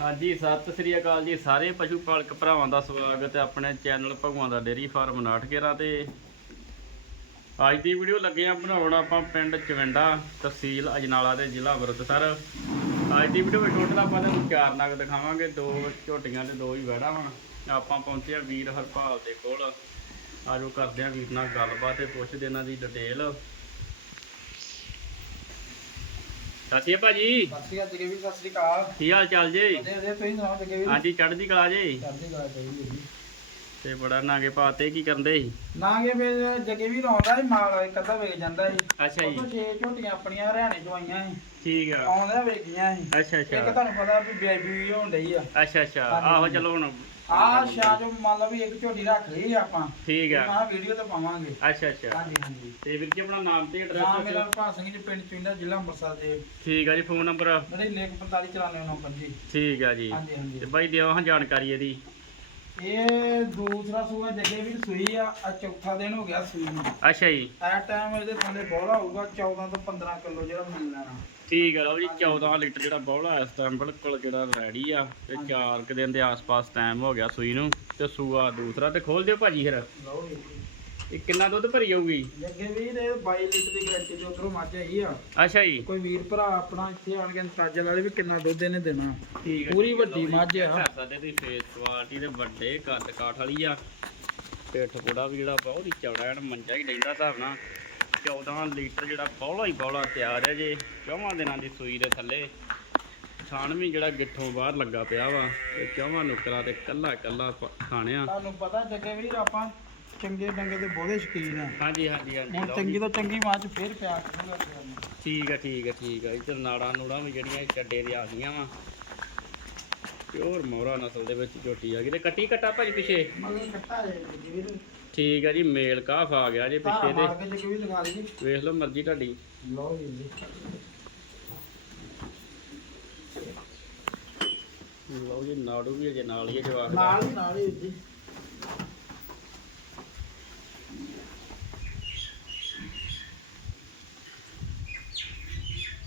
ਹਾਂਜੀ, ਸਤਿ ਸ੍ਰੀ ਅਕਾਲ ਜੀ ਸਾਰੇ ਪਸ਼ੂ ਪਾਲਕ ਭਰਾਵਾਂ ਦਾ ਸਵਾਗਤ ਹੈ ਆਪਣੇ ਚੈਨਲ ਭਗਵਾਨ ਦਾ ਡੇਰੀ ਫਾਰਮ ਨਾਟਕੇਰਾ ਤੇ। ਅੱਜ ਦੀ ਵੀਡੀਓ ਲੱਗੇ ਆ ਬਣਾਉਣ ਆਪਾਂ ਪਿੰਡ ਚਵਿੰਡਾ ਤਹਿਸੀਲ ਅਜਨਾਲਾ ਦੇ ਜ਼ਿਲ੍ਹਾ ਅੰਮ੍ਰਿਤਸਰ। ਅੱਜ ਦੀ ਵੀਡੀਓ ਵਿੱਚ ਟੋਟਲ ਆਪਾਂ ਤੁਹਾਨੂੰ ਚਾਰ ਨਗ ਦਿਖਾਵਾਂਗੇ, ਦੋ ਝੋਟੀਆਂ ਤੇ ਦੋ ਹੀ ਵੜਾ ਵਾ। ਆਪਾਂ ਪਹੁੰਚੇ ਆ ਵੀਰ ਹਰਪਾਲ ਦੇ ਕੋਲ। ਆਜੋ ਕਰਦੇ ਆ ਵੀਰ ਨਾਲ ਗੱਲਬਾਤ ਤੇ ਪੁੱਛਦੇ ਇਹਨਾਂ ਦੀ ਡਿਟੇਲ ਸਤਿ ਸ਼੍ਰੀ ਅਕਾਲ ਭਾਜੀ। ਸਤਿ ਸ਼੍ਰੀ ਅਕਾਲ ਜਗੇ ਵੀ ਸਤਿ ਸ਼੍ਰੀ ਅਕਾਲ। ਕੀ ਹਾਲ ਚਾਲ ਜੀ? ਵਧੀਆ ਵਧੀਆ ਤੁਸੀਂ ਸੁਣਾਓ ਜਗੇ ਵੀ ਹਾਂਜੀ ਚੜ੍ਹਦੀ ਕਲਾ ਜੀ। ਚੜ੍ਹਦੀ ਕਲਾ ਚਾਹੀਦੀ ਜੀ। ਤੇ ਬੜਾ ਨਾਗੇ ਪਾਤੇ ਕੀ ਕਰਦੇ ਸੀ? ਨਾ ਕਿ ਫਿਰ ਜਗੇ ਵੀ ਆਉਂਦਾ ਸੀ ਮਾਲ ਇੱਕ ਅੱਧਾ ਵੇਚ ਜਾਂਦਾ ਸੀ। ਅੱਛਾ ਜੀ। ਉਹ ਛੇ ਝੋਟੀਆਂ ਆਪਣੀਆਂ ਹਰਿਆਣੇ ਤੋਂ ਆਈਆਂ ਸੀ। ਠੀਕ ਆ। ਆਉਂਦਾ ਵੇਚੀਆਂ ਸੀ। ਅੱਛਾ ਇੱਕ ਅੱਛਾ ਤੁਹਾਨੂੰ ਪਤਾ ਵੀ ਬੀਆਈਬੀ ਵੀ ਹੋਣ ਡਈ ਆ। ਅੱਛਾ ਅੱਛਾ। ਹਾਂਜੀ, ਆਹੋ। ਚਲੋ ਹੁਣ ਆਹ ਸ਼ਾਹ ਜੋ ਮੰਨ ਲਓ ਵੀ ਇੱਕ ਝੋਟੀ ਰੱਖ ਲਈ ਆਪਾਂ ਠੀਕ ਆ। ਆਹ ਵੀਡੀਓ ਤੇ ਪਾਵਾਂਗੇ। ਅੱਛਾ ਅੱਛਾ। ਹਾਂਜੀ ਹਾਂਜੀ। ਤੇ ਵੀਰ ਜੀ ਆਪਣਾ ਨਾਮ ਤੇ ਨਾਮ ਮੇਰਾ ਐਡਰੈਸ ਭਾਗ ਸਿੰਘ ਜੀ ਪਿੰਡ ਚੁੰਡਾ ਜ਼ਿਲ੍ਹਾ ਅੰਮ੍ਰਿਤਸਰ ਦੇ। ਠੀਕ ਆ ਜੀ ਫੋਨ ਨੰਬਰ ਮੇਰੇ ਲੇਖ 45 ਚਲਾਣੇ ਨੰਬਰ ਜੀ। ਠੀਕ ਆ ਜੀ। ਹਾਂਜੀ ਹਾਂਜੀ। ਤੇ ਬਾਈ ਦਿਓ ਹਾਂ ਜਾਣਕਾਰੀ ਇਹਦੀ। ਇਹ ਦੂਸਰਾ ਸੂਆ ਜਗੇ ਵੀ ਸੂਈ ਆ ਆ ਚੌਥਾ ਦਿਨ ਹੋ ਗਿਆ ਸੂਈ ਨੂੰ। ਅੱਛਾ ਜੀ। ਐ ਟਾਈਮ ਇਹਦੇ ਥੱਲੇ ਬੋਲਾ ਹੋਊਗਾ 14 ਤੋਂ 15 ਕਿਲੋ ਜਿਹੜਾ ਮਿਲ ਲੈਣਾ ਠੀਕ ਆ ਲਓ ਜੀ 14 ਲੀਟਰ ਜਿਹੜਾ ਬੌਲਾ ਇਸ ਟਾਈਮ ਬਿਲਕੁਲ ਜਿਹੜਾ ਰੈਡੀ ਆ ਤੇ। 4 ਕੁ ਦਿਨ ਦੇ ਆਸ-ਪਾਸ ਟਾਈਮ ਹੋ ਗਿਆ ਸੂਈ ਨੂੰ ਤੇ ਸੂਆ ਦੂਸਰਾ ਤੇ ਖੋਲ ਦਿਓ ਭਾਜੀ ਫਿਰ। ਲਓ ਜੀ। ਇਹ ਕਿੰਨਾ ਦੁੱਧ ਭਰੀ ਜਾਊਗੀ? ਅੱਗੇ ਵੀ ਇਹ 22 ਲੀਟਰ ਦੀ ਗਾਰੰਟੀ ਤੇ ਉਧਰੋਂ ਮੱਝ ਆਈ ਆ। ਅੱਛਾ ਜੀ। ਕੋਈ ਵੀਰ ਭਰਾ ਆਪਣਾ ਇੱਥੇ ਆਣ ਕੇ ਅੰਦਾਜ਼ਾ ਲਾ ਲੇ ਵੀ ਕਿੰਨਾ ਦੁੱਧ ਇਹਨੇ ਦੇਣਾ। ਠੀਕ ਆ ਪੂਰੀ ਵੱਡੀ ਮੱਝ ਆ। ਸਕਦੇ ਤੁਸੀਂ ਫੇਸ ਕੁਆਲਿਟੀ ਦੇ ਵੱਡੇ ਕੱਦ ਕਾਠ ਵਾਲੀ ਆ। ਪਿੱਠ ਪੁੜਾ ਵੀ ਜਿਹੜਾ ਬਹੁਤ ਹੀ ਚੌੜਾ ਐਨ ਮੰਜਾ ਹੀ ਡੈਂਦਾ ਹਿਸਾਬ ਨਾਲ। 14 ਲੀਟਰ ਜਿਹੜਾ ਬੌਲਾ ਹੀ ਬੌਲਾ ਤਿਆਰ ਹੈ ਜੇ ਚੌਵਾਂ ਦਿਨਾਂ ਦੀ ਸੂਈ ਦੇ ਥੱਲੇ। ਥਾਣ ਵੀ ਜਿਹੜਾ ਗਿੱਠੋਂ ਬਾਹਰ ਲੱਗਾ ਪਿਆ ਵਾ ਤੇ ਚੌਵਾਂ ਨੁਕਰਾ ਤੇ ਕੱਲਾ ਕੱਲਾ ਖਾਣਿਆ। ਤੁਹਾਨੂੰ ਪਤਾ ਜੱਗੇ ਵੀਰ ਆਪਾਂ ਚੰਗੇ ਡੰਗੇ ਦੇ ਬਹੁਤੇ ਸ਼ਕੀਨ ਆ। ਹਾਂਜੀ ਹਾਂਜੀ ਹਾਂਜੀ ਹੁਣ ਚੰਗੀ। ਤੋਂ ਚੰਗੀ ਮੱਝ ਫੇਰ ਪਿਆ ਕਰੂਗਾ। ਠੀਕ ਆ ਠੀਕ ਆ ਠੀਕ ਆ। ਇੱਧਰ ਨਾੜਾਂ ਨੂੜਾਂ ਵੀ ਜਿਹੜੀਆਂ ਚੱਡੇ ਦੇ ਆ ਗਈਆਂ ਵਾ। ਪਿਓਰ ਮੋਹਰਾ ਨਸਲ ਦੇ ਵਿੱਚ ਝੋਟੀ ਆ ਗਈ। ਤੇ ਕੱਟੀ ਕੱਟਾ ਭਾਜੀ ਪਿੱਛੇ? ਮਗਰ ਕੱਟਾ ਜੇ ਜੱਗੇ ਵੀਰ। ਠੀਕ ਆ ਜੀ ਮੇਲ ਕਾਫ ਆ ਗਿਆ ਜੇ ਤਾਰਾ ਪਿੱਛੇ ਮਾਰ ਤੇ। ਕੇ ਜੱਗੇ ਵੀਰ ਲਗਾ ਲਈ ਵੇਖ ਲਓ ਮਰਜ਼ੀ ਤੁਹਾਡੀ। ਲਓ ਵੀਰ ਜੀ। ਲਓ ਜੀ ਨਾੜੂ ਵੀ ਅਜੇ ਨਾਲ ਹੀ ਹੈ ਜਵਾਕ ਦਾ। ਨਾਲ ਹੀ ਨਾਲ ਹੀ ਵੀਰ ਜੀ।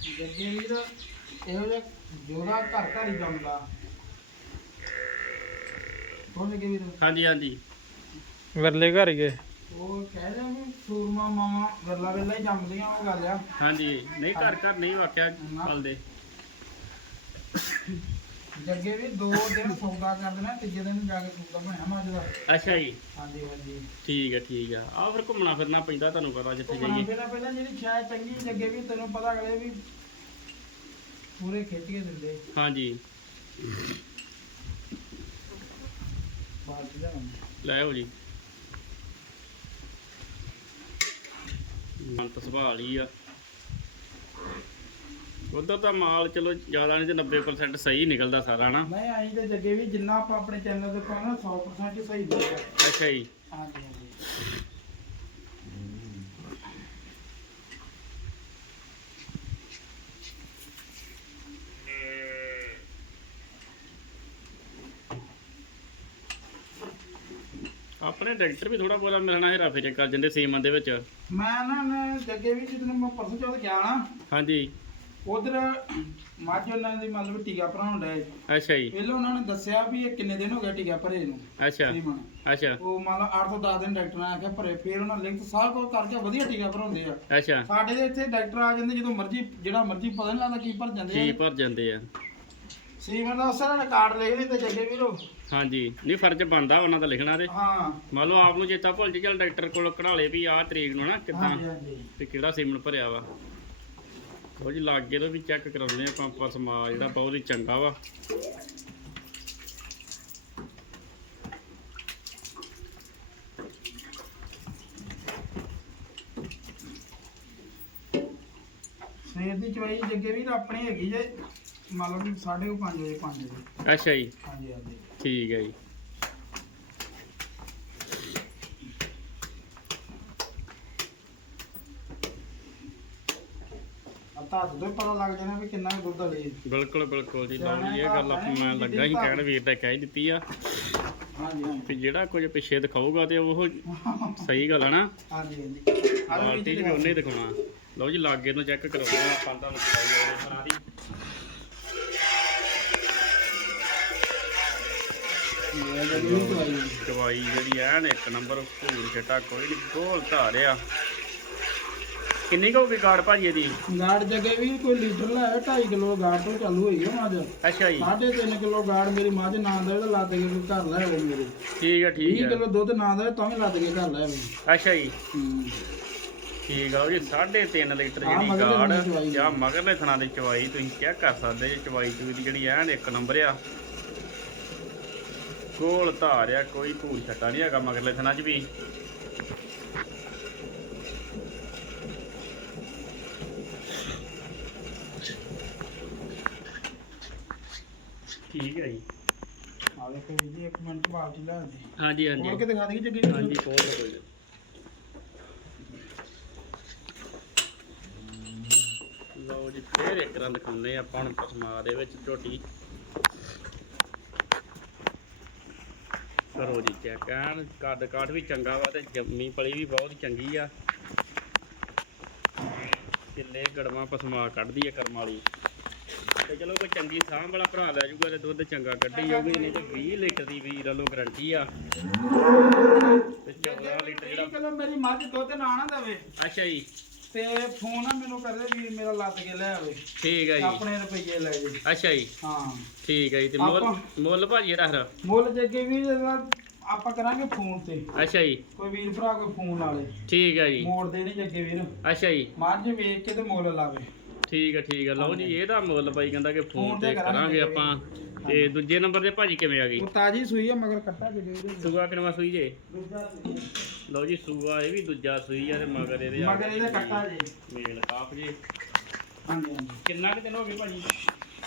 ਜੱਗੇ ਵੀਰ ਇਹੋ ਜਿਹਾ ਜੋੜਾ ਘਰ ਘਰ ਹੀ ਜੰਮਦਾ। ਉਹਨੇ ਕਿ ਵੀਰ? ਹਾਂਜੀ ਹਾਂਜੀ। ਵਰਲੇ ਘਰ ਗਏ। ਉਹ ਕਹਿ ਰਿਹਾ ਵੀ ਸੂਰਮਾ ਮਾਮਾ ਗੱਲਾਂ ਗੱਲਾਂ ਹੀ ਜੰਮਦੀਆਂ ਉਹ ਗੱਲ ਆ। ਹਾਂਜੀ ਨਹੀਂ ਘਰ ਘਰ ਨਹੀਂ ਵਾਕਿਆ ਪਲਦੇ। ਜੱਗੇ ਵੀ ਦੋ ਦਿਨ ਸੌਦਾ ਕਰ ਦੇਣਾ ਤੀਜੇ ਦਿਨ ਜਾ ਕੇ ਸੌਦਾ ਬਣਿਆ ਮੱਝ ਦਾ। ਅੱਛਾ ਜੀ। ਹਾਂਜੀ ਹਾਂਜੀ। ਠੀਕ ਹੈ ਠੀਕ ਆ। ਆ ਫਿਰ ਘੁੰਮਣਾ ਫਿਰਨਾ ਪੈਂਦਾ ਤੁਹਾਨੂੰ ਪਤਾ ਜਿੱਥੇ ਘੁੰਮਣਾ ਜਾਈਏ। ਫਿਰਨਾ ਪਹਿਲਾਂ ਜਿਹੜੀ ਸ਼ਾਇਦ ਚੰਗੀ ਜੱਗੇ ਵੀ ਤੈਨੂੰ ਪਤਾ ਅਗਲੇ ਵੀ ਪੂਰੇ ਖੇਤੀਏ ਦਿੰਦੇ। ਹਾਂਜੀ। ਬਾਅਦ ਚ ਲੈ ਆਓ ਜੀ। ਮਨ ਤਾਂ ਸੰਭਾਲ ਹੀ ਆ। ਉਧਰ ਤਾਂ ਮਾਲ ਚਲੋ ਜ਼ਿਆਦਾ ਨਹੀਂ ਤੇ 90% ਸਹੀ ਨਿਕਲਦਾ ਸਾਰਾ ਨਾ ਨਹੀਂ ਆਈ ਤੇ ਜੱਗੇ ਵੀ ਜਿੰਨਾ ਆਪਾਂ ਆਪਣੇ ਚੈਨਲ ਤੇ ਪਾਉਣਾ 100% ਹੀ ਸਹੀ ਬੋਲਿਆ ਅੱਛਾ ਜੀ। ਹਾਂਜੀ ਹਾਂਜੀ। ਆਪਣੇ ਡਾਕਟਰ ਵੀ ਥੋੜਾ ਬੋਲਾ ਮਿਲਣਾ ਹੈਰਾ ਫੇਰੇ ਕਰ ਜਾਂਦੇ ਸੀਮਨ ਦੇ ਵਿੱਚ। ਮੈਂ ਨਾ ਨਾ ਜੱਗੇ ਵੀ ਜਦੋਂ ਮੈਂ ਪਰਸੋਂ ਚੌਥ ਗਿਆ ਨਾ ਹਾਂਜੀ। ਉਧਰ ਮੱਝ ਉਹਨਾਂ ਦੀ ਮੰਨ ਲਓ ਟੀਕਾ ਭਰਾਉਣ ਸੀ। ਅੱਛਾ ਜੀ। ਪਹਿਲਾਂ ਉਹਨਾਂ ਨੇ ਦੱਸਿਆ ਵੀ ਇਹ ਕਿੰਨੇ ਦਿਨ ਹੋ ਗਏ ਟੀਕਾ ਭਰੇ ਨੂੰ ਅੱਛਾ। ਸੀਮਨ। ਅੱਛਾ। ਉਹ ਮੰਨ ਲਓ 8 ਤੋਂ 10 ਦਿਨ ਡਾਕਟਰ ਨੇ ਆਖਿਆ ਭਰੇ ਫਿਰ ਉਹਨਾਂ ਲਿਖਤ ਸਾਰਾ ਕੁਝ ਕਰਕੇ ਵਧੀਆ ਟੀਕਾ ਭਰਾਉਂਦੇ ਆ। ਅੱਛਾ। ਸਾਡੇ ਦੇ ਇੱਥੇ ਡਾਕਟਰ ਆ ਜਾਂਦੇ ਜਦੋਂ ਮਰਜ਼ੀ ਜਿਹੜਾ ਮਰਜ਼ੀ ਪਤਾ ਨਹੀਂ ਲੱਗਦਾ ਕੀ ਭਰ ਜਾਂਦੇ ਕੀ ਆ ਭਰ ਜਾਂਦੇ ਆ। ਸੀਮਨ ਦਾ ਨੇ ਕਾਰਡ ਲਿਖ ਲਈ ਤੇ ਜੱਗੇ ਵੀਰੋ। ਹਾਂਜੀ। ਨਹੀਂ ਫਰਜ਼ ਬਣਦਾ ਉਹਨਾਂ ਦਾ ਲਿਖਣਾ ਤੇ। ਹਾਂ। ਮੰਨ ਲਓ ਆਪ ਨੂੰ ਚੇਤਾ ਭੁੱਲ ਜੇ ਚੱਲ ਡਾਕਟਰ ਕੋਲ ਕਢਾ ਲੇ ਵੀ ਆਹ ਤਰੀਕ ਨੂੰ ਨਾ ਕਿੱਦਾਂ ਹਾਂਜੀ ਹਾਂਜੀ। ਤੇ ਕਿਹੜਾ ਸੀਮਨ ਭਰਿਆ ਵਾ। ਉਹ ਜੀ ਲਾਗੇ ਤੋਂ ਵੀ ਚੈੱਕ ਕਰਾਉਂਦੇ ਆਪਾਂ ਆਪਾਂ ਸਮਾਜ ਜਿਹੜਾ ਬਹੁਤ ਹੀ ਚੰਗਾ ਵਾ। ਸਵੇਰ ਦੀ ਚਵਾਈ ਜੱਗੇ ਵੀਰ ਆਪਣੀ ਹੈਗੀ ਜੇ। ਮੰਨ ਲਓ ਵੀ 5:30 ਵਜੇ 5 ਵਜੇ। ਅੱਛਾ ਜੀ। ਹਾਂਜੀ ਹਾਂਜੀ। ਠੀਕ ਹੈ ਜੀ। ਤਾਂ ਤੋਂ ਪਤਾ ਲੱਗ ਜਾਣਾ ਵੀ ਕਿੰਨਾ ਕੁ ਦੁੱਧ ਵਾਲੀ ਬਿਲਕੁਲ ਬਿਲਕੁਲ ਜੀ ਲਓ ਜੀ ਇਹ ਗੱਲ ਆਪਾਂ ਮੈਂ ਲੱਗਾ ਸੀ ਕਹਿਣ ਵੀਰ ਦਾ ਕਹਿ ਹੀ ਦਿੱਤੀ ਆ। ਹਾਂਜੀ ਹਾਂਜੀ। ਵੀ ਜਿਹੜਾ ਕੁਝ ਪਿੱਛੇ ਦਿਖਾਊਗਾ ਤੇ ਉਹ ਸਹੀ ਗੱਲ ਆ ਨਾ। ਹਾਂਜੀ ਹਾਂਜੀ। ਵੀਰ ਵੀ ਉਹਨੇ ਹੀ ਦਿਖਾਉਣਾ। ਲਓ ਜੀ ਲਾਗੇ ਤੋਂ ਚੈੱਕ ਕਰਾਉਂਦੇ ਆ ਆਪਾਂ ਤੁਹਾਨੂੰ ਚਲਾਈ ਉਹਦੇ ਤਰ੍ਹਾਂ ਦੀ। ਚਵਾਈ ਜਿਹੜੀ ਐਨ ਇੱਕ ਨੰਬਰ ਭੂਰ ਛਟਾ ਕੋਈ ਨਹੀਂ ਗੋਲ ਧਾਰਿਆ ਕਿੰਨੀ ਕੁ ਹੋਊਗੀ ਗਾੜ ਭਾਜੀ ਇਹਦੀ? ਗਾੜ ਜੱਗੇ ਵੀ ਕੋਈ ਲੀਟਰ ਲੈ 2.5 ਕਿਲੋ ਗਾੜ ਤੋਂ ਚਾਲੂ ਹੋਈ ਹੈ ਮੱਝ। ਅੱਛਾ ਜੀ। 3.5 ਕਿਲੋ ਗਾੜ ਮੇਰੀ ਮੱਝ ਨਾ ਦੇ ਤਾਂ ਲੱਦ ਕੇ ਘਰ ਲੈ ਆਵੇ ਮੇਰੇ। ਠੀਕ ਹੈ 20 ਠੀਕ ਹੈ ਕਿਲੋ ਦੁੱਧ ਨਾ ਦੇ ਤਾਂ ਵੀ ਲੱਦ ਕੇ ਘਰ ਲੈ ਆਵੇ। ਅੱਛਾ ਜੀ। ਠੀਕ ਆ ਜੀ 3.5 ਲੀਟਰ ਜਿਹੜੀ ਗਾੜ ਜਾਂ ਮਗਰਲੇ ਥਣਾ ਦੀ ਚਵਾਈ ਤੁਸੀਂ ਚੈੱਕ ਕਰ ਸਕਦੇ ਜੇ ਚਵਾਈ ਚੂਈ ਦੀ ਜਿਹੜੀ ਐਨ ਇੱਕ ਨੰਬਰ ਆ। ਗੋਲ ਧਾਰਿਆ ਕੋਈ ਭੂਰ ਛੱਟਾ ਨਹੀਂ ਹੈਗਾ ਮਗਰਲੇ ਥਣਾ 'ਚ ਵੀ। ਠੀਕ ਹੈ ਜੀ। ਆ ਦੇਖੋ ਜੀ ਇੱਕ ਮਿੰਟ ਬਾਲਟੀ ਲੈ ਆਂਦੀ ਹਾਂਜੀ ਹੋਰ ਕੇ ਦਿਖਾ ਦਈਏ ਜੱਗੇ? ਵੀ ਹਾਂਜੀ ਕੋਲ ਕੋਈ ਨੀ। ਲਓ ਜੀ ਫੇਰ ਇੱਕ ਰਾਂ ਦਿਖਾਉਂਦੇ ਆਪਾਂ ਹੁਣ ਪਸਮਾ ਦੇ ਵਿੱਚ ਝੋਟੀ। ਕਰੋ ਜੀ ਚੈੱਕ ਐਨ ਕੱਦ ਕਾਠ ਵੀ ਚੰਗਾ ਵਾ ਤੇ ਜੰਮੀ ਪਲੀ ਵੀ ਬਹੁਤ ਚੰਗੀ ਆ। ਕਿੱਲੇ ਗੜਵਾ ਪਸਮਾ ਕੱਢਦੀ ਆ ਕਰਮ ਵਾਲੀ ਤੇ ਚਲੋ ਕੋਈ ਚੰਗੀ ਸਾਂਭ ਵਾਲਾ ਭਰਾ ਲੈ ਜਾਊਗਾ ਤੇ ਦੁੱਧ ਚੰਗਾ ਕੱਢੀ ਜਾਊਗੀ ਨਹੀਂ ਤੇ 20 ਲੀਟਰ ਦੀ ਵੀਰ ਵੱਲੋਂ ਗਰੰਟੀ ਆ। ਤੇ 14 ਲੀਟਰ ਜਿਹੜਾ ਚਲੋ ਮੇਰੀ ਮੱਝ ਦੁੱਧ ਨਾ ਨਾ ਦੇਵੇ ਅੱਛਾ ਜੀ। ਤੇ ਫੋਨ ਨਾ ਮੈਨੂੰ ਕਰਦੇ ਵੀ ਮੇਰਾ ਲੱਦ ਕੇ ਲੈ ਆਵੇ। ਠੀਕ ਹੈ ਜੀ। ਆਪਣੇ ਰੁਪਈਏ ਲੈ ਜੇ। ਅੱਛਾ ਜੀ। ਹਾਂ। ਠੀਕ ਹੈ ਜੀ ਤੇ ਮੁੱਲ ਮੁੱਲ ਭਾਜੀ ਇਹਦਾ ਫਿਰ? ਮੁੱਲ ਜੱਗੇ ਵੀ ਇਹਦਾ ਆਪਾਂ ਕਰਾਂਗੇ ਫੋਨ ਤੇ। ਅੱਛਾ ਜੀ। ਕੋਈ ਵੀਰ ਭਰਾ ਕੋਈ ਫੋਨ ਵਾਲੇ ਠੀਕ ਹੈ ਜੀ। ਮੋੜ ਦੇਣੀ ਜੱਗੇ ਵੀਰ। ਅੱਛਾ ਜੀ। ਮੱਝ ਵੇਖ ਕੇ ਤੇ ਮੁੱਲ ਲਾਵੇ। ਠੀਕ ਹੈ ਠੀਕ ਹੈ ਲਓ ਜੀ ਇਹਦਾ ਮੁੱਲ ਬਾਈ ਕਹਿੰਦਾ ਕਿ ਫੋਨ ਤੇ ਕਰਾਂਗੇ ਆਪਾਂ। ਤੇ ਦੂਜੇ ਨੰਬਰ ਤੇ ਭਾਜੀ ਕਿਵੇਂ ਆ ਗਈ? ਉਹ ਤਾਜੀ ਸੂਈ ਆ ਮਗਰ ਕੱਟਾ ਵੀਰ ਸੂਆ ਕਿਨਵਾ ਸੂਈ ਜੇ? ਲਓ ਜੀ ਸੂਆ ਇਹ ਵੀ ਦੂਜਾ ਸੂਈ ਆ ਤੇ ਮਗਰ ਇਹਦੇ ਆ ਮਗਰ ਇਹਦਾ ਕੱਟਾ ਜੇ। ਮੇਲ ਕਾਫ ਜੇ। ਹਾਂਜੀ ਹਾਂਜੀ। ਕਿੰਨਾ ਕੁ ਦਿਨ ਹੋ ਗਏ ਭਾਜੀ?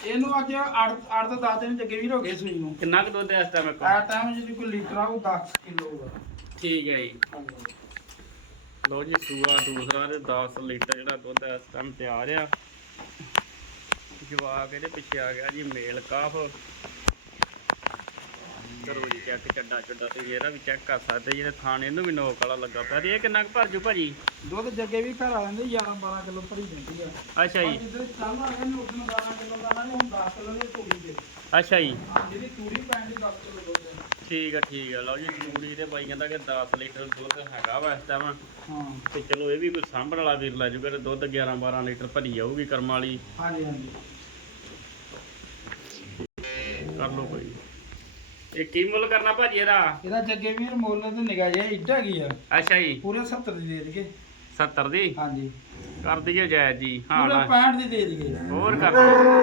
ਇਹਨੂੰ ਅੱਜ 8 8 ਤੋਂ 10 ਦਿਨ ਜੱਗੇ ਵੀਰ ਹੋ ਗਏ ਸੂਈ ਨੂੰ। ਕਿੰਨਾ ਕੁ ਦੁੱਧ ਹੈ ਇਸ ਟਾਈਮ ਆ ਟਾਈਮ ਜਿਹੜੀ ਕੋਈ ਲੀਟਰ ਆ ਉਹ 10 ਕਿਲੋ ਹੋਊਗਾ। ਠੀਕ ਹੈ ਜੀ। ਲਓ ਜੀ ਸੂਆ ਦੂਸਰਾ ਤੇ 10 ਲੀਟਰ ਜਿਹੜਾ ਦੁੱਧ ਇਸ ਟਾਈਮ ਤਿਆਰ ਆ। ਜਵਾਕ ਇਹਦੇ ਪਿੱਛੇ ਆ ਗਿਆ ਜੀ ਮੇਲ ਕਾਫ। ਕਰੋ ਜੀ ਚੈੱਕ ਚੱਡਾ ਚੱਡਾ ਤੇ ਇਹਦਾ ਵੀ ਚੈੱਕ ਕਰ ਸਕਦੇ ਜੀ ਇਹਦੇ ਥਾਣੇ ਇਹਨੂੰ ਵੀ ਨੋਕ ਵਾਲਾ ਲੱਗਾ ਪਿਆ ਤੇ ਇਹ ਕਿੰਨਾ ਕੁ ਭਰ ਜੂ ਭਾਜੀ? ਦੁੱਧ ਜੱਗੇ ਵੀ ਘਰ ਆ ਜਾਂਦੇ 11 12 ਕਿਲੋ ਭਰੀ ਦਿੰਦੀ ਆ। ਅੱਛਾ ਜੀ। ਜਿੱਦਾਂ ਚੱਲ ਆ ਗਏ ਨੇ ਉਸ ਨੂੰ 12 ਕਿਲੋ ਦਾ ਨਾ ਹੁਣ 10 ਕਿਲੋ ਦੀ ਤੂੜੀ ਦੇ। ਅੱਛਾ ਜੀ। ਜਿਹੜੀ ਤੂੜੀ ਪੈਣ ਦੀ 10 ਕਿਲੋ ਦੁੱਧ ਠੀਕ ਆ ਠੀਕ ਆ। ਲਓ ਜੀ ਤੂੜੀ ਦੇ ਬਾਈ ਕਹਿੰਦਾ ਕਿ 10 ਲੀਟਰ ਦੁੱਧ ਹੈਗਾ ਵਾ ਇਸ ਟਾਈਮ ਹਾਂ। ਤੇ ਚਲੋ ਇਹ ਵੀ ਕੋਈ ਸਾਂਭਣ ਵਾਲਾ ਵੀਰ ਲੈ ਜੂਗਾ ਤੇ ਦੁੱਧ 11 12 ਲੀਟਰ ਭਰੀ ਜਾਊਗੀ ਕਰਮ ਵਾਲੀ। ਹਾਂਜੀ ਹਾਂਜੀ। ਕਰ ਲਓ ਕੋਈ। ਇਹ ਕੀ ਮੁੱਲ ਕਰਨਾ ਭਾਜੀ ਇਹਦਾ? ਇਹਦਾ ਜੱਗੇ ਵੀਰ ਮੁੱਲ ਤੇ ਨਿਗਾਹ ਜਿਹਾ ਇੱਡਾ ਕੀ ਆ? ਅੱਛਾ ਜੀ। ਪੂਰੇ 70 ਦੀ ਦੇ ਦਈਏ। 70 ਦੀ? ਹਾਂਜੀ। ਕਰ ਦਈਏ ਜਾਇਜ਼ ਜੀ। ਹਾਂ ਪੂਰੇ ਨਾ 65 ਦੀ ਦੇ ਦਈਏ। ਹੋਰ ਕਰ ਦਿਓ।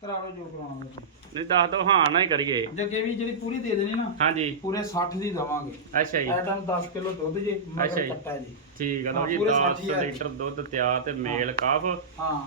ਕਰਾ ਲਓ ਜੋ ਕਰਾਉਣਾ ਤੁਸੀਂ ਨਹੀਂ ਦੱਸ ਦੋ ਹਾਂ ਨਾ ਹੀ ਕਰੀਏ। ਜੱਗੇ ਵੀ ਜਿਹੜੀ ਪੂਰੀ ਦੇ ਦੇਣੀ ਨਾ ਹਾਂਜੀ। ਪੂਰੇ 60 ਦੀ ਦਵਾਂਗੇ। ਅੱਛਾ ਜੀ। ਐਟਮ 10 ਕਿਲੋ ਦੁੱਧ ਜੇ ਅੱਛਾ ਮਗਰ ਜੀ। ਕੱਟਾ ਜੀ। ਠੀਕ ਆ ਲਓ ਹਾਂ, ਜੀ ਪੂਰੇ 10 60 ਹਜ਼ਾਰ। ਲੀਟਰ ਦੁੱਧ ਤਿਆਰ ਤੇ ਮੇਲ ਕਾਫ। ਹਾਂ।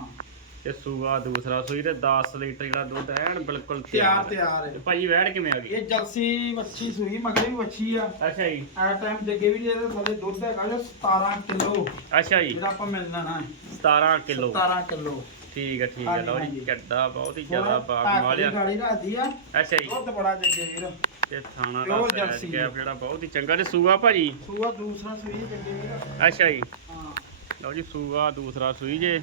ਤੇ ਸੂਆ ਦੂਸਰਾ ਸੂਈ ਤੇ 10 ਲੀਟਰ ਜਿਹੜਾ ਦੁੱਧ ਐਨ ਬਿਲਕੁਲ ਤਿਆਰ ਤਿਆਰ ਤੇ ਹੈ ਭਾਜੀ ਵੈੜ ਕਿਵੇਂ ਆ ਗਈ? ਇਹ ਜਲਸੀ ਵੱਛੀ ਸੂਈ ਮਗਰ ਵੀ ਵੱਛੀ ਆ। ਅੱਛਾ ਜੀ। ਐ ਟਾਈਮ ਜੱਗੇ ਵੀ ਜਿਹਦੇ ਥੱਲੇ ਦੁੱਧ ਹੈਗਾ ਜੋ 17 ਕਿਲੋ ਅੱਛਾ ਜੀ। ਜਿਹੜਾ ਆਪਾਂ ਮਿਲਣਾ ਨਾ। 17 ਕਿਲੋ। 17 ਕਿਲੋ। ਠੀਕ ਆ ਠੀਕ ਆ ਲਓ ਜੀ। ਚੱਡਾ ਬਹੁਤ ਹੀ ਜ਼ਿਆਦਾ ਬਾਗ ਮਾਲਿਆ ਗਾੜੀ ਆ। ਅੱਛਾ ਜੀ। ਦੁੱਧ ਬੜਾ ਜੱਗੇ ਵੀਰ ਤੇ ਥਾਣਾ ਦਾ ਸਾਈਜ਼। ਗੈਪ ਜਿਹੜਾ ਬਹੁਤ ਹੀ ਚੰਗਾ ਤੇ ਸੂਆ ਭਾਜੀ? ਸੂਆ ਦੂਸਰਾ ਸੂਈ ਜੱਗੇ ਵੀਰ ਅੱਛਾ ਜੀ। ਹਾਂ। ਲਓ ਜੀ ਸੂਆ ਦੂਸਰਾ ਸੂਈ ਜੇ।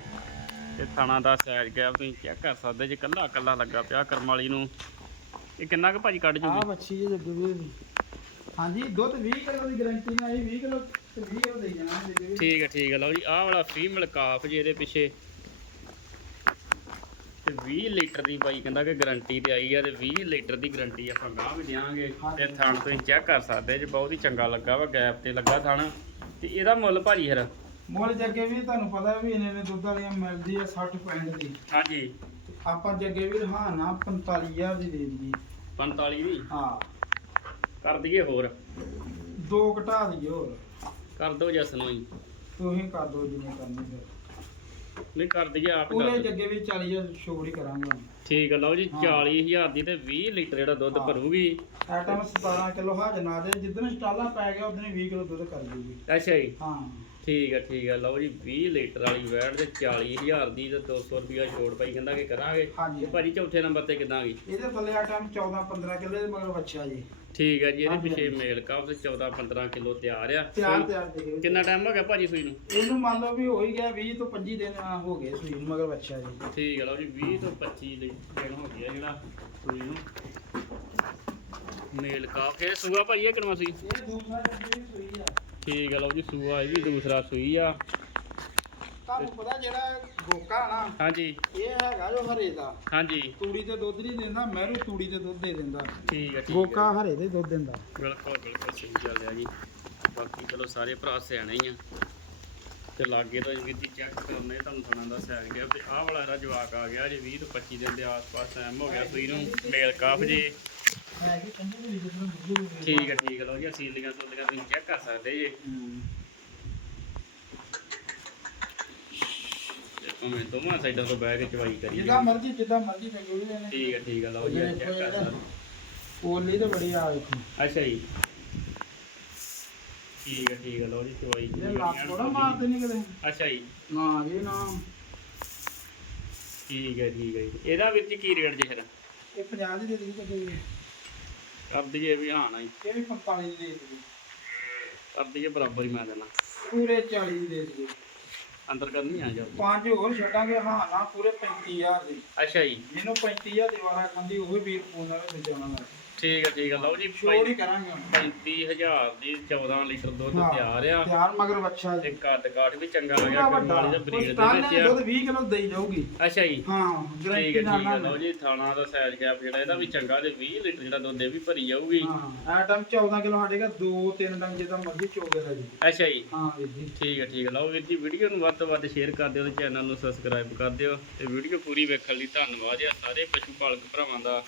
ਤੇ ਥਾਣਾ ਦਾ ਸਾਈਜ਼ ਗੈਪ ਤੁਸੀਂ ਚੈੱਕ ਕਰ ਸਕਦੇ ਜੇ ਕੱਲਾ ਕੱਲਾ ਲੱਗਾ ਪਿਆ ਕਰਮ ਵਾਲੀ ਨੂੰ। ਇਹ ਕਿੰਨਾ ਕੁ ਭਾਜੀ ਕੱਢ ਆ ਜੂਗੀ ਵੱਛੀ ਜੇ ਜੱਗੇ ਵੀਰ ਹਾਂਜੀ ਦੁੱਧ 20 ਕਿਲੋ ਦੀ ਗਾਰੰਟੀ ਨਾਲ ਇਹ 20 ਕਿਲੋ ਤੇ 20 ਕਿਲੋ ਦੇ ਜਾਣਾ ਠੀਕ ਹੈ ਠੀਕ ਹੈ ਲਓ ਜੀ ਆਹ ਵਾਲਾ ਫੀਮੇਲ ਕਾਫ ਜੀ ਇਹਦੇ ਪਿੱਛੇ। ਤੇ 20 ਲੀਟਰ ਦੀ ਬਾਈ ਕਹਿੰਦਾ ਕਿ ਗਾਰੰਟੀ ਤੇ ਆਈ ਆ ਤੇ 20 ਲੀਟਰ ਦੀ ਗਾਰੰਟੀ ਆਪਾਂ ਗਾਹ ਵੀ ਹਾਂਜੀ। ਤੇ ਥਣ ਤੁਸੀਂ ਚੈੱਕ ਕਰ ਸਕਦੇ ਜੇ ਬਹੁਤ ਹੀ ਚੰਗਾ ਲੱਗਾ ਵਾ ਗੈਪ ਤੇ ਲੱਗਾ ਥਣ। ਤੇ ਇਹਦਾ ਮੁੱਲ ਭਾਜੀ ਫਿਰ? ਮੁੱਲ ਜੱਗੇ ਵੀ ਤੁਹਾਨੂੰ ਪਤਾ ਵੀ ਇਹਨੇ ਨੇ ਦੁੱਧ ਵਾਲੀਆਂ ਮਿਲਦੀ ਆ 60 ਪੈਂਟ ਦੀ। ਹਾਂਜੀ। ਆਪਾਂ ਜੱਗੇ ਵੀ ਹਾਂ ਨਾ 45000 ਦੀ ਦੇ ਦਈਏ। 45 ਦੀ ਹਾਂ। ਕਰ ਦਈਏ ਹੋਰ? ਦੋ ਘਟਾ ਦਈਏ ਹੋਰ। ਕਰ ਦੋ ਜਸ ਨੂੰ ਹੀ। ਤੁਸੀਂ ਕਰ ਦੋ ਜਿਵੇਂ ਕਰਨੀ ਫਿਰ। ਨਹੀਂ ਕਰ ਦਈਏ ਆਪ ਕਰ ਦਿਓ। ਜੱਗੇ ਵੀ 40000 ਛੋੜ ਹੀ ਕਰਾਂਗੇ ਹੁਣ। ਠੀਕ ਹੈ ਲਓ ਜੀ ਹਾਂ। 40000 ਦੀ ਤੇ 20 ਲੀਟਰ ਜਿਹੜਾ ਦੁੱਧ ਹਾਂ। ਭਰੂਗੀ। ਆਈਟਮ 17 ਕਿਲੋ ਹਾਜਨਾ ਦੇ ਜਿੱਦਣ ਸਟਾਲਾਂ ਪੈ ਗਿਆ ਉਦੋਂ 20 ਕਿਲੋ ਦੁੱਧ ਕਰ ਦੂਗੀ। ਅੱਛਾ ਜੀ। ਹਾਂ। ਠੀਕ ਹੈ ਠੀਕ ਹੈ ਲਓ ਜੀ 20 ਲੀਟਰ ਵਾਲੀ ਵੈਟ ਤੇ 40000 ਦੀ ਤੇ 200 ਰੁਪਿਆ ਛੋੜ ਪਾਈ ਕਹਿੰਦਾ ਕਿ ਕਰਾਂਗੇ। ਹਾਂਜੀ। ਤੇ ਭਾਜੀ ਚੌਥੇ ਨੰਬਰ ਤੇ ਕਿਦਾਂ ਗਈ? ਇਹਦੇ ਥੱਲੇ ਆਈਟਮ 14 15 ਕਿਲੋ ਦੇ ਮਗਰ ਬੱਚਾ ਜੀ। ਠੀਕ ਹੈ ਜੀ ਇਹਦੇ ਹਾਂਜੀ, ਪਿੱਛੇ ਹਾਂਜੀ। ਮੇਲ ਤੇ 14 15 ਕਿਲੋ ਤਿਆਰ ਆ। ਤਿਆਰ ਸੂਈ- ਤਿਆਰ ਦੇ ਕਿੰਨਾ ਟਾਈਮ ਹੋ ਗਿਆ ਭਾਜੀ ਸੂਈ ਨੂੰ? ਇਹਨੂੰ ਮੰਨ ਲਓ ਵੀ ਹੋ ਹੀ ਗਿਆ 20 ਤੋਂ 25 ਦਿਨ ਹੋ ਗਏ ਸੂਈ ਨੂੰ ਮਗਰ ਬੱਚਾ ਜੀ ਠੀਕ ਹੈ ਲਓ ਜੀ 20 ਤੋਂ 25 ਲਈ ਦਿਨ ਹੋ ਗਿਆ ਜਿਹੜਾ ਸੂਈ ਨੂੰ। ਮੇਲ ਕਾਫ ਇਹ ਸੂਆ ਭਾਈ ਇਹ ਕਿਨਵਾ ਸੂਈ? ਇਹ ਦੂਸਰਾ ਸੂਈ ਆ। ਠੀਕ ਆ ਲਓ ਜੀ ਸੂਆ ਇਹ ਵੀ ਦੂਸਰਾ ਸੂਈ ਆ। ਤੁਹਾਨੂੰ ਪਤਾ ਜਿਹੜਾ ਗੋਕਾ ਨਾ ਹਾਂਜੀ। ਇਹ ਹੈਗਾ ਜੋ ਹਰੇ ਦਾ। ਹਾਂਜੀ। ਤੂੜੀ ਤੇ ਦੁੱਧ ਨਹੀਂ ਦਿੰਦਾ ਮਹਿਰੂ ਤੂੜੀ ਤੇ ਦੁੱਧ ਦੇ ਦਿੰਦਾ। ਠੀਕ ਆ ਠੀਕ ਗੋਕਾ ਹਰੇ ਦੇ ਦੁੱਧ ਦਿੰਦਾ। ਬਿਲਕੁਲ ਬਿਲਕੁਲ ਸਹੀ ਗੱਲ ਆ ਜੀ। ਬਾਕੀ ਚਲੋ ਸਾਰੇ ਭਰਾ ਸਿਆਣੇ ਹੀ ਆ। ਤੇ ਲਾਗੇ ਤੋਂ ਵੀ ਦੀ ਚੈੱਕ ਕਰਨੇ ਤੁਹਾਨੂੰ ਸੁਣਾ ਦਾ ਸੈਲ ਗਿਆ। ਤੇ ਆਹ ਵਾਲਾ ਇਹਦਾ ਜਵਾਕ ਆ ਗਿਆ ਜੀ 20 ਤੋਂ 25 ਦਿਨ ਦੇ ਆਸ-ਪਾਸ ਟਾਈਮ ਹੋ ਗਿਆ। ਸੂਈ ਨੂੰ ਮੇਲ ਕਾਫ ਜੀ। ਹੈ ਹੋ ਠੀਕ ਹੈ ਠੀਕ ਹੈ। ਲਓ ਜੀ ਸੀਲੀਆਂ ਸੂਲੀਆਂ ਤੁਸੀਂ ਚੈੱਕ ਕਰ ਸਕਦੇ ਜੀ। ਤੇ ਭਾਵੇਂ ਦੋਵਾਂ ਸਾਈਡਾਂ ਤੋਂ ਬਹਿ ਕੇ ਚਵਾਈ ਕਰੀਏ। ਜਿੱਦਾਂ ਮਰਜ਼ੀ ਜਿੱਦਾਂ ਮਰਜ਼ੀ ਚੰਗੀ ਵੀ ਨੇ ਠੀਕ ਹੈ ਠੀਕ ਹੈ ਲਓ ਜੀ ਚੈੱਕ ਕਰ ਸਕਦੇ ਪੋਲੀ ਤਾਂ ਬੜੀ ਆ ਵੇਖੋ। ਅੱਛਾ ਜੀ। ਠੀਕ ਹੈ ਠੀਕ ਹੈ ਲਓ ਜੀ ਚਵਾਈ ਇਹ ਲੱਕ ਥੋੜਾ ਮਾਰਦੇ ਨਹੀਂ ਕਦੇ ਅੱਛਾ ਜੀ। ਨਾ ਜੀ ਨਾ। ਠੀਕ ਹੈ ਠੀਕ ਹੈ ਜੀ। ਇਹਦਾ ਵੀਰ ਜੀ ਕੀ ਰੇਟ ਜੀ ਫਿਰ? ਇਹ 50 ਦੀ ਦੇ ਦਿੱਤੀ ਕਦੇ ਕਰ ਦਈਏ ਵੀ ਹਾਂ ਨਾ ਜੀ। ਇਹ ਵੀ 45 ਦੀ ਦੇ ਦਿੱਤੀ ਕਰ ਦਈਏ ਬਰਾਬਰ ਹੀ ਮੈਂ ਦੇਣਾ। ਪੂਰੇ 40 ਦੀ ਦੇ ਦਿੱਤੀ ਅੰਦਰ ਕਰਨੀ ਆ ਜਾ ਪੰਜ ਹੋਰ ਛੱਡਾਂਗੇ ਹਾਂ ਨਾ ਪੂਰੇ 35000 ਦੀ। ਅੱਛਾ ਜੀ। ਜਿਹਨੂੰ 35000 ਦੀ ਵਾਰਾ ਖਾਂਦੀ ਉਹ ਵੀਰ ਫੋਨ ਨਾਲ ਪਹੁੰਚਾਉਣਾ ਮੈਂ। ਠੀਕ ਹੈ ਠੀਕ ਹੈ ਲਓ ਜੀ ਛੋੜ ਹੀ ਕਰਾਂਗੇ ਹੁਣ। 35000 ਦੀ 14 ਲੀਟਰ ਦੁੱਧ ਹਾਂ, ਤਿਆਰ ਆ। ਤਿਆਰ ਮਗਰ ਬੱਚਾ ਤੇ ਕੱਦ ਕਾਠ ਵੀ ਚੰਗਾ ਆ ਪੂਰਾ ਗਿਆ ਵੱਡਾ। ਵਾਲੀ ਦਾ ਬਰੀਡ ਦੇ ਵਿੱਚ ਆ। ਦੁੱਧ 20 ਕਿਲੋ ਦੇਈ ਜਾਊਗੀ। ਅੱਛਾ ਜੀ। ਹਾਂ ਠੀਕ ਹੈ ਗਰੰਟੀ ਠੀਕ ਹੈ ਨਾਲ ਲਓ ਜੀ ਥਾਣਾ ਦਾ ਸਾਈਜ਼ ਗੈਪ ਜਿਹੜਾ ਇਹਦਾ ਵੀ ਚੰਗਾ ਤੇ 20 ਲੀਟਰ ਜਿਹੜਾ ਦੁੱਧ ਇਹ ਵੀ ਭਰੀ ਜਾਊਗੀ। ਹਾਂ ਐਟਮ 14 ਕਿਲੋ ਸਾਡੇਗਾ 2 3 ਟਨ ਜਿੱਦਾਂ ਮਰਜ਼ੀ ਚੋਗੇ ਦਾ ਜੀ। ਅੱਛਾ ਜੀ। ਹਾਂ ਵੀਰ ਜੀ। ਠੀਕ ਹੈ ਠੀਕ ਹੈ ਲਓ ਵੀਰ ਜੀ ਵੀਡੀਓ ਨੂੰ ਵੱਧ ਤੋਂ ਵੱਧ ਸ਼ੇਅਰ ਕਰ ਦਿਓ ਤੇ ਚੈਨਲ ਨੂੰ ਸਬਸਕ੍ਰਾਈਬ ਕਰ ਦਿਓ। ਤੇ ਵੀਡੀਓ ਪੂਰੀ ਵੇਖਣ ਲਈ ਧੰਨਵਾਦ ਆ ਸਾਰੇ ਪਸ਼ੂ ਪਾਲਕ ਭਰਾਵਾਂ ਦਾ।